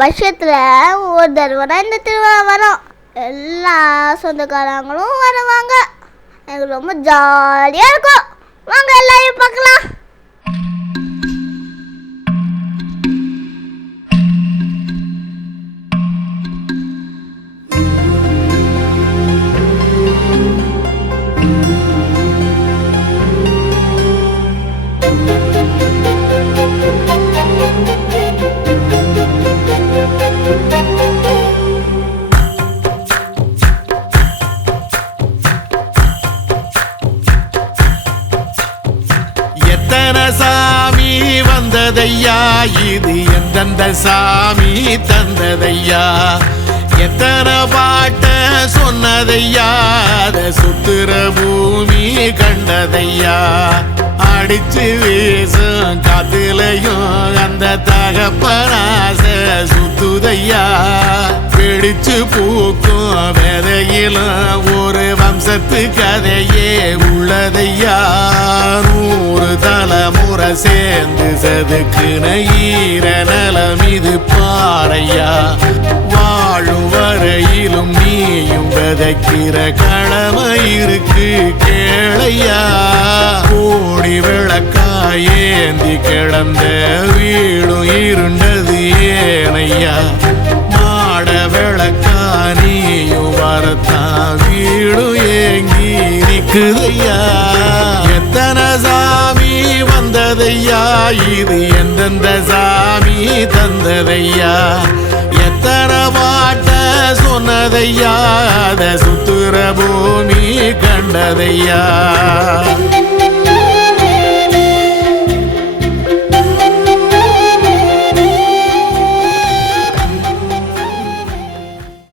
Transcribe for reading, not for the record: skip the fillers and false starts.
வருஷத்துல ஒரு தடவை தான் இந்த திருவிழா வரும். எல்லா சொந்தக்காரங்களும் வருவாங்க. எனக்கு ரொம்ப ஜாலியா இருக்கும். வாங்க எல்லாரையும் பார்க்கலாம். சாமி வந்ததையா, இது எந்தெந்த சாமி தந்ததையா, எத்தனை பாட்ட சொன்னதையா, அத சுத்துற பூமி கண்டதையா, அடிச்சு வீசும் காத்துலையும் அந்த தகப்பனாச சுத்துதையா, பிடிச்சு பூக்கும் விதையிலும் ஒரு வம்சத்து கதையே உள்ளதையா, 100 தலைமுறை சேர்ந்து செதுக்குன ஈர நலம் இது பாறையா, வாழும் வரையிலும் நீயும் விதைக்கிற கடமை இருக்கு கேளையா, கோடி விளக்காயேந்தி கிடந்த வீடும் இருண்டது ஏனையா, மாட விளக்கா நீயும் வரத்தான் வீடும் ஏங்கி நிக்குதையா, எத்தனை சாமி வந்ததையா, இது எந்தெந்த சாமி தந்ததையா, எத்தனை பாட்ட சொன்னதையா, அத சுத்துற பூமி கண்டதையா.